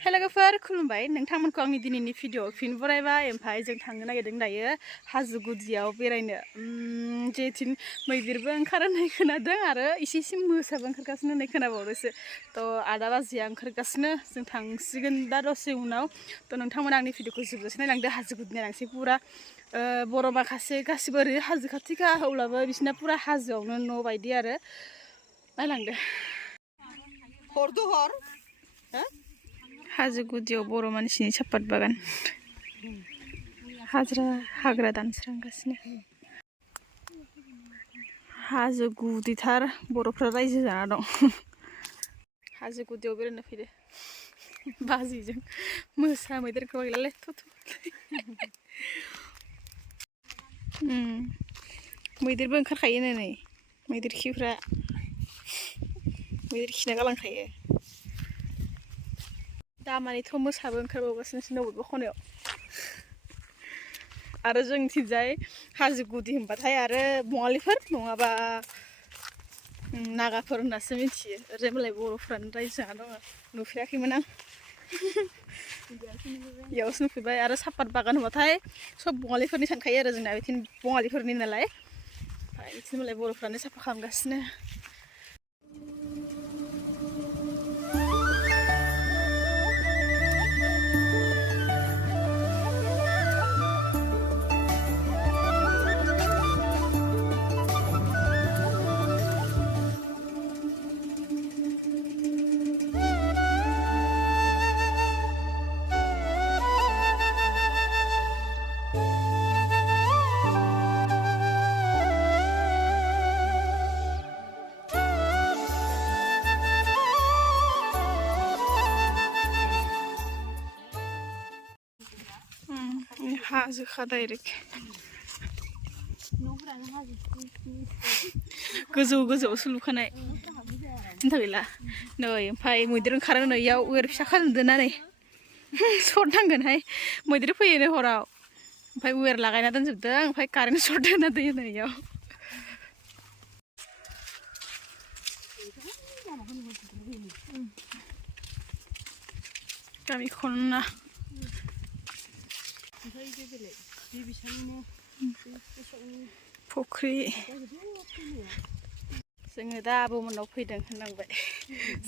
हेलोगोफोर खुलुमबाय नोंथांमोनखौ आंनि दिनैनि भिडिअ फिन बरायबाय ओमफ्राय जों थांनो नागिरदों दायो हाजो गुदियाव बेरायनो जेथिं मैदेरबो ओंखारो होननाय खोनादों आरो इसे मोसाबो ओंखारगासिनो होननाय खोनाबावदोंसो थ' आदा बाजिया ओंखारगासिनो जों थांसिगोन दा दसे उनाव थ' नोंथांमोना आंनि भिडिअखौ जोबजासे नायलांदो हाजो गुदि नायलांसै पुरा बर' माखासे गासिबो ओरै हाजो खाथिखा अब्लाबो बिसिना पुरा हाजोआवनो न' बायदि आरो नायलांदो हर हाजो गुदियाव बर' मानसिनि सापात बागान हाग्रा दानस्रांगासिनो हाजो गुदिथार बर'फ्रा रायजो जाना दं हाजो गुदियाव बेरायनो फैदो बाजिजों मोसा मैदेरखौ गैलालै मैदेरबो ओंखारखायो नै मैदेर खिफ्रा मैदेर खिना गालांखायो दामानिथ' मोसाबो ओंखारबावगासिनो बबेबा खनायाव आरो जोंनिथिंजाय हाजो गुदि होनबाथाय आरो बङालिफोर नङाबा नागाफोर होननासो मिथियो ओरैजाय मालाय बर'फ्रानो रायजो जाना दङ नुफेराखैमोन आं बेयावसो नुफैबाय आरो सापात बागान होनबाथाय सब बङालिफोरनि सानखायो आरो जोंना बिथिं बङालिफोरनि नालाय ओमफ्राय बिथिं मालाय बर'फ्रानो साफा खालामगासिनो हाजोखा डाइरेक्ट गोजौआवसो लुखानाय सिन्था गैला नै ओमफ्राय मैदेर ओंखारो नै इयाव औवार फिसा खालामदोंना नै सर्ट नांगोनहाय मैदेर फैयोनो हराव ओमफ्राय औवार लागायना दोनजोबदों ओमफ्राय कारेन्ट सर्ट होना दोनो नै इयाव गामि खनना फुख्रि जोङो दा आबौमोननाव फैदों होननांबाय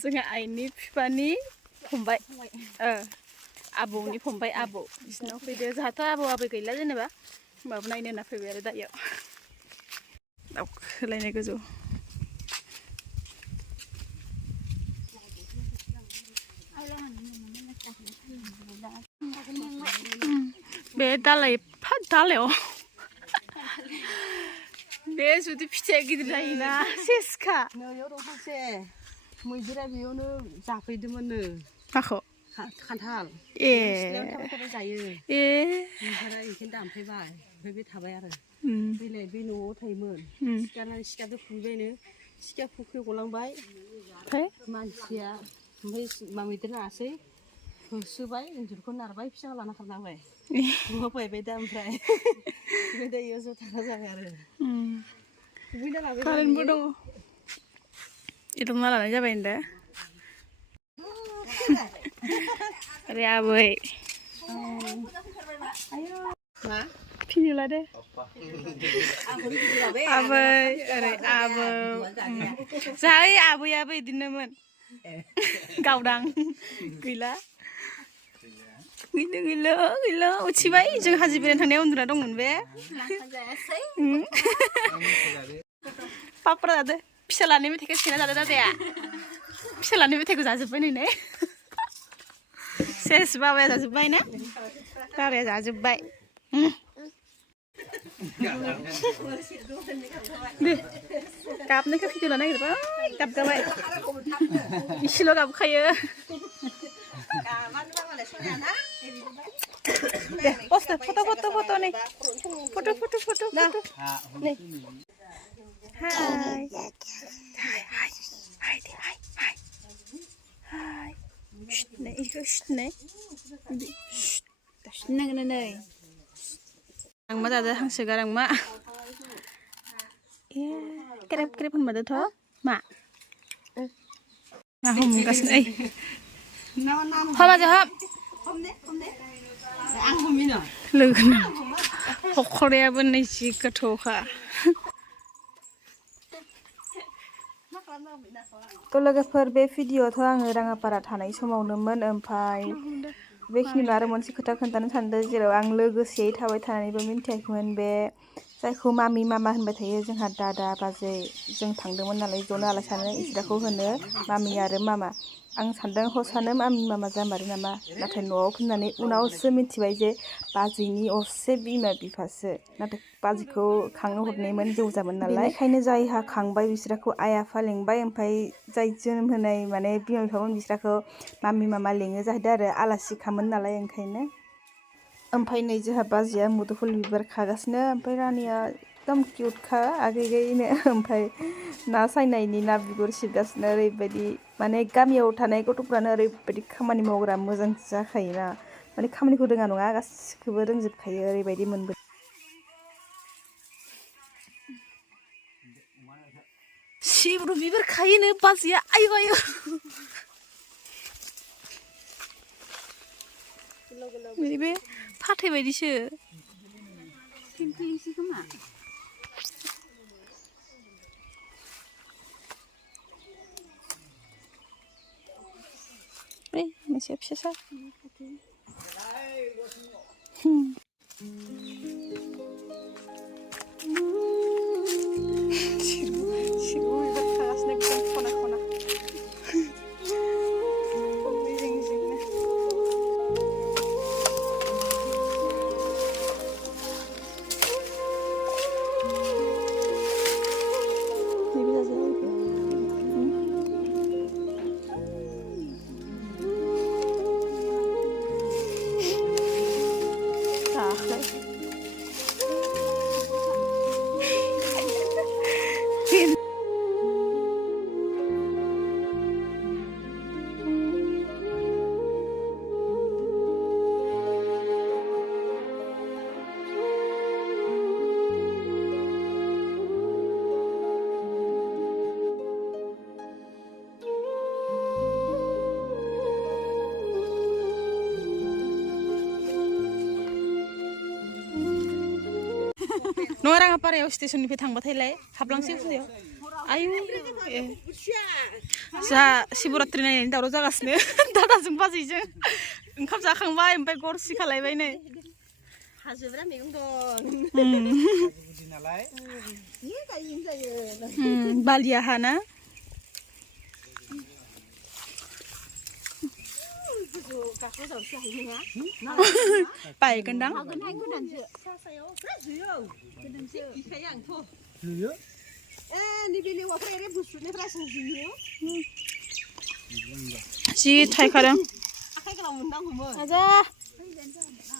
जोङो आइनि बिफानि फंबाय आबौनि फंबाय आबौ बिसिनाव फैदो जोंहाथ' आबौ आबै गैला जेनेबा होमबाबो नायनो होनना फैबाय आरो दा इयाव दावखोलायनाय गोजौ बे दालायाव बे जुदि फिथाइया गिदिर जायोना सेसखा नैयाव दंफांसे मैदेरा बेयावनो जाफैदोंमोननो माखौ खान्थाल सिथ्लायावनो थाबाय थाबाय जायो ओमफ्राय बेखौनो दानफैबाय ओमफ्राय बे थाबाय आरो बेलाय बे न'आव थायोमोन सिखादो फुहैबायनो सिखाया फुख्रियाव गलांबाय ओमफ्राय मानसिया ओमफ्राय मैदेर नाङासै होसोबाय एन्जरखौ नारबाय फिसा लाना खारलांबाय होफैबाय दा ओमफ्राय दा इयाव ज' थाग्रा जाबाय आरो कारेन्टबो दङ एदमना लानाय जाबाय होनदो ओरै आबै फिनो लादो आबै ओरै आबौ जाय आबैयाबो बिदिनोमोन गावदां गैला गैला उथिबाय जों हाजो बेरायनो थांनायाव उन्दुना दंमोन बे पापड़ा जादो फिसालानि मेथाइखौ सेना जादो दादाया फिसालानि मेथाइखौ जाजोब्बाय नै सेस बाबाया जाजोब्बाय ना बाबाया जाजोब्बाय दे गाबनायखौ भिडिअ लानो नागिरबाय गाबगाबाय इसेल' गाबखायो दे पस्ट फट' नै फट' नै हाय नै इखौ नै नांगोन नै गारांमा जादो हांसो गारांमा เอ๊ะเก็บมันมาเถอะมาห่มกันเอ้ยพอมาจะครับอังห่มมีหน่อยลืมหกคนเรียบในชีกระโถค่ะก็เลยก็เพิ่มเวิดีโอทั้งรังอปาราธานัยชั่วโมงนึงมันพबेखिनि आरो मोनसे खोथा खोन्थानो सानदों जेराव आं लोगोसेयै थाबाय थानानैबो मिन्थियाखैमोन बे जायखौ मामि मामा होनबाय थायो जोंहा दादा बाजै जों थांदोंमोन नालाय ज'नो आलासियानो इसोरखौ होनो मामि आरो मामा आं सानदों हसानो मामि मामा जामारो नामा नाथाय न'आव फैनानै उनावसो मिथिबाय जे बाजैनि असे बिमा बिफासो नाथाय बाजैखौ खांनो हरनायमोन जौजामोन नालाय बेनिखायनो जायहा खांबाय बिसोरखौ आइ आफा लेंबाय ओमफ्राय जाय जोनोम होनाय माने बिमा बिफामोन बिसोरखौ मामि मामा लेङो जाहैदों आरो आलासि खामोन नालाय ओंखायनो ओमफ्राय नै जोंहा बाजैया मुदुफुल बिबार खागासिनो ओमफ्राय रानिया एकदम किउटखा आगैनो ओमफ्राय ना सायनायनि ना बिगुर सिबगासिनो ओरैबायदि माने गामियाव थानाय गथ'फ्रानो ओरैबायदि खामानि मावग्रा मोजां जाखायोना माने खामानिखौ रोङा नङा गासिखौबो रोंजोबखायो ओरैबायदि मोनबो सिब्रु बिबार खायोनो बाजैया आयु बे फाथै बायदिसो पिंकलिसो खोमा ओइ मोनसे फिसा न'राङा पारायाव स्टेसननिफ्राय थांबाथायलाय हाबलांसै फुजायाव आयु जोंहा शिवरात्रि नायनायनि दावराव जागासिनो दादाजों बाजैजों ओंखाम जाखांबाय ओमफ्राय गरसि खालायबाय नै हाजोब्रा मैगं दं बालिया हाना बायगोनदां जि थायखादों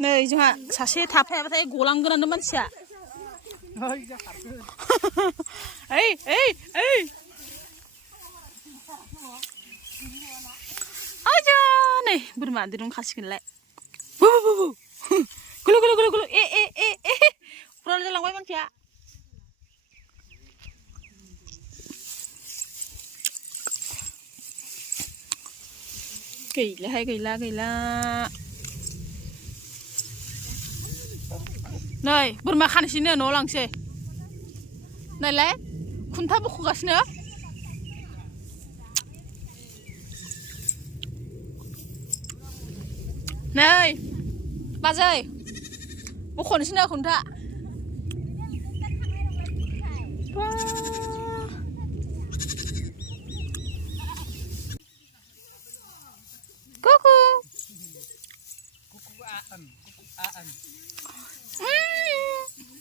नै जोंहा सासे थाफायाबाथाय गलांगोनानो मानसिया आजा नै बोरमा दिरुं खासिगोनलाय गुलु उराल जालांबाय मानसिया गैला नै बोरमा खानोसैनो न'आव लांसै नायलाय खुन्था बख'गासिनो नै बाजै बख'नोसैनो खुन्था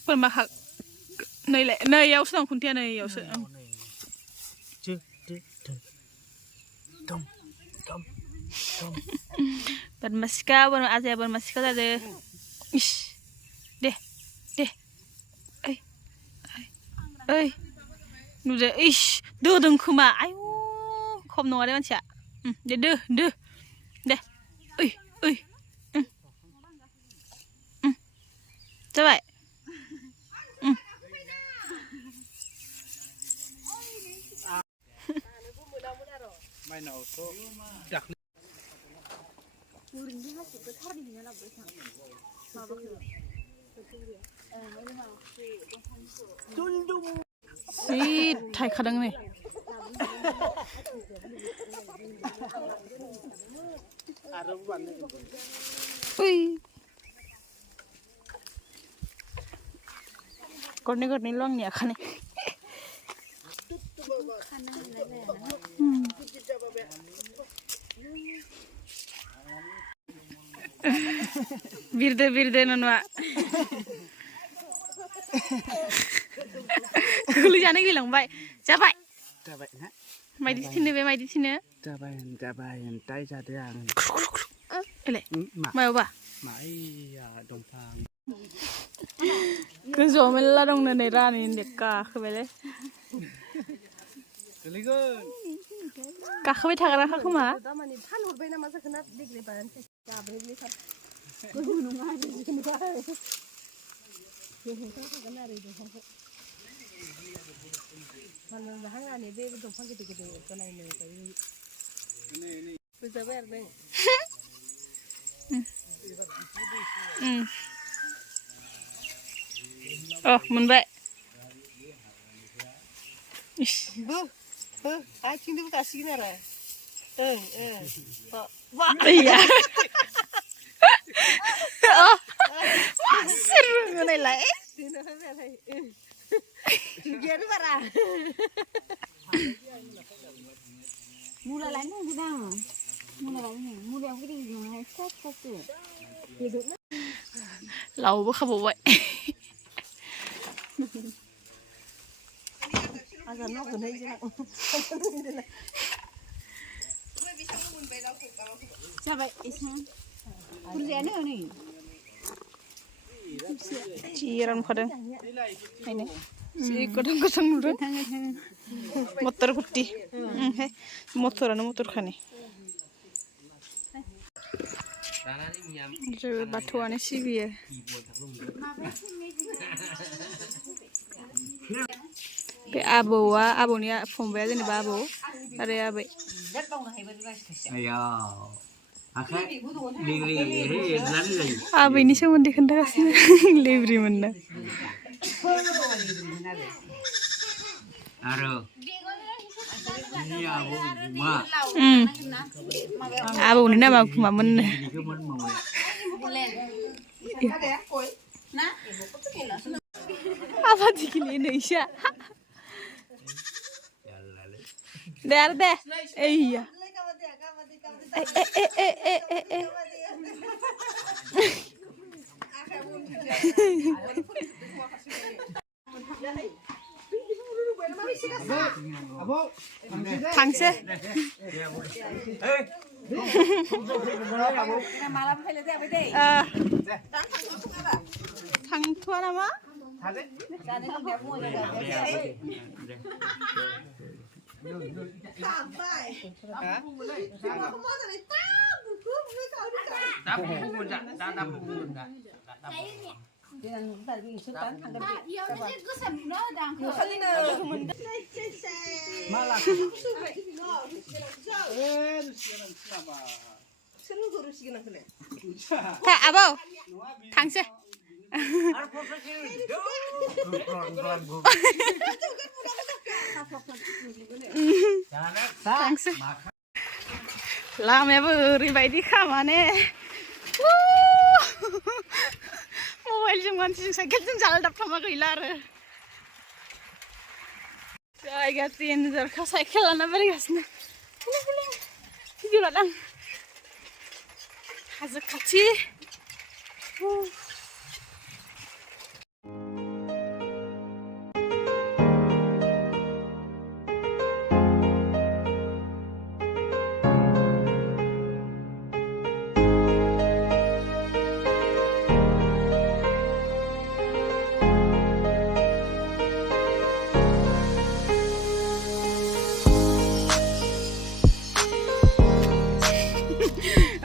बोरमा खा नैयावसो दं खुन्थिया नैयावसो बोरमा सिखा आजाया बोरमा सिखा जादों इस दे ओइ नुदो इस दोदों खोमा आयु खम नङा दे मानसिया दे दे ओइ जाबाय ถ่ายขดังเลยอุ้ยกดนี้ล่องเนี่ยคันนี้birde nonwa kulu jana gilangbai jabai na mai di sini jabai tai jade ang ele mai ba mai ya dongphang gojo mela dong ne ra ni dekka khbele keligon गाखोबाय थाग्राखा खोमा दामानि फानहरबाय नामा जाखोना देग्लाय बानानैसै गाब्रैब्रै थार गोजौ नङा बिदिखौनो दंफां थागोन आरो दंफांखौ मानो जाहांनानै बे दंफां गिदिर गिदिरखौ नायनो गायो बुजाबाय आरो नों मोनबाय आथिंजोंबो गासिगोन आरो iya oh seru ngono jugian para mula lain gudang mula yang gede gudang satu lau bu khabu wai agak nak guna je nak siapa iseng kursianya ni ciran kadang ini si kadang nurut motor putih motor khani batuan sih biar be abonya fombe jadi babo ada abe ayo akhir abe ini semua dikendalikan lebri mana aro ini abu ini nama aku mamen apa dikini Indonesia deh iya Tangse tang tua nama Kak Abo Tangse Tangse Lamanya beribadi kamane mobile जों मानसिजों साइकेलजों जालदाबफ्रामा गैला आरो जायगा ट्रेनजों cycle लाना बेरायगासिनो video लादों हाजो खाथि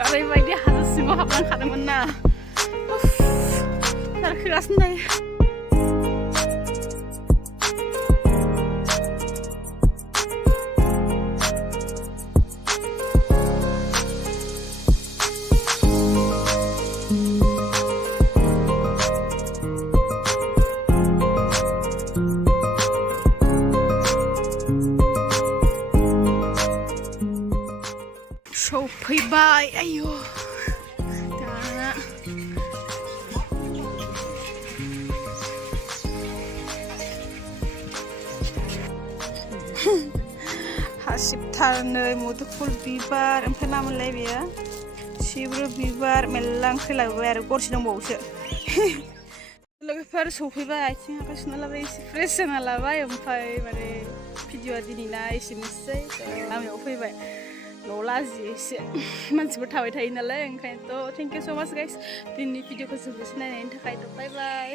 ओरैबायदि हाजो सिङाव हाबलांखादोंमोन ना नारखोगासिनो दायो फैबाय आयु दाना हासिबथारनै मुदुफुल बिबार ओमफ्राय मा मोनलाय बेयो सिब्रु बिबार मेरला ओंख्रि लाबोबाय आरो गरसे दंबावोसो लोगोफोर सफैबाय आथिं आखाइ सुना लाबाय एसे फ्रेस जाना लाबाय ओमफ्राय माने भिडिअआ दिनैना एसेनोसै लामायाव फैबाय न'आव लाजियो एसे मानसिफोर थाबाय थायो नालाय ओंखायनोथ' थेंक इउ स' माच गाइस दिनैनि भिडिअखौ जोबजासे नायनायनि थाखाय बाय बाय